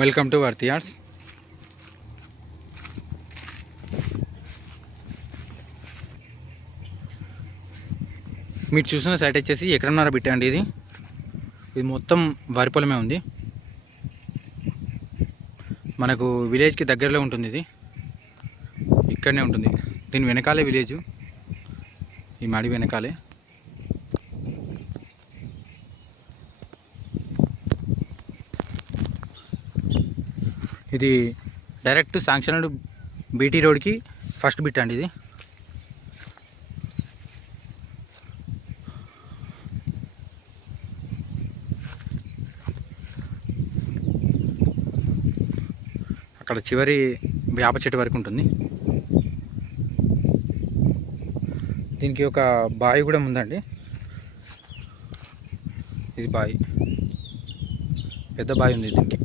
Welcome to వర్తి arts. మీరు చూసిన site వచ్చేసి ఎకరన్నర బిట్ట అండి. ఇది మొత్తం వరి పొలమే ఉంది. మనకు విలేజ్కి దగ్గరలో ఉంటుంది. ఇది ఇక్కడనే ఉంటుంది. దీని వెనకాలే విలేజ్, ఈ మడి వెనకాలే. ఇది డైరెక్ట్ శాంక్షన్ బీటీ రోడ్కి ఫస్ట్ బిట్ అండి. ఇది అక్కడ చివరి వేప చెట్టు వరకు ఉంటుంది. దీనికి ఒక బావి కూడా ఉందండి. ఇది బావి, పెద్ద బావి ఉంది దీనికి.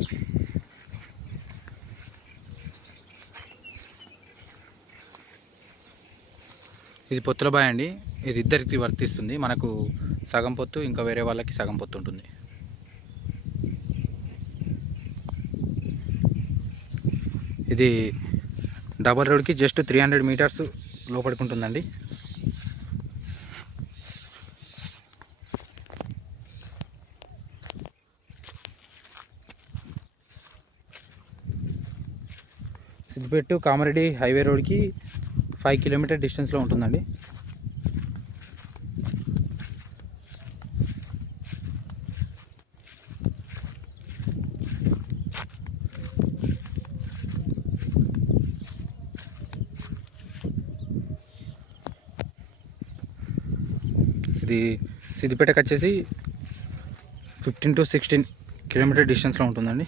ఇది పొత్తుల బావి అండి. ఇది ఇద్దరికి వర్తిస్తుంది. మనకు సగం పొత్తు, ఇంకా వేరే వాళ్ళకి సగం పొత్తు ఉంటుంది. ఇది డబల్ రోడ్కి జస్ట్ 300 మీటర్స్ లోపడుకుంటుందండి. సిద్దిపేట కామారెడ్డి హైవే రోడ్కి 5 కిలోమీటర్ డిస్టెన్స్లో ఉంటుందండి. ఇది సిద్దిపేటకి వచ్చేసి 15 to 16 కిలోమీటర్ డిస్టెన్స్లో ఉంటుందండి.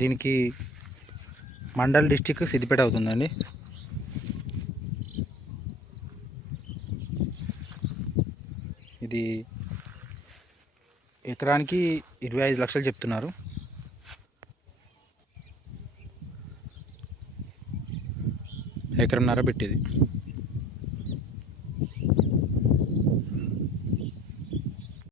దీనికి మండల్ డిస్టిక్ సిద్దిపేట అవుతుందండి. ఇది ఎకరానికి 25 లక్షలు చెప్తున్నారు. ఎకరంన్నర పెట్టేది.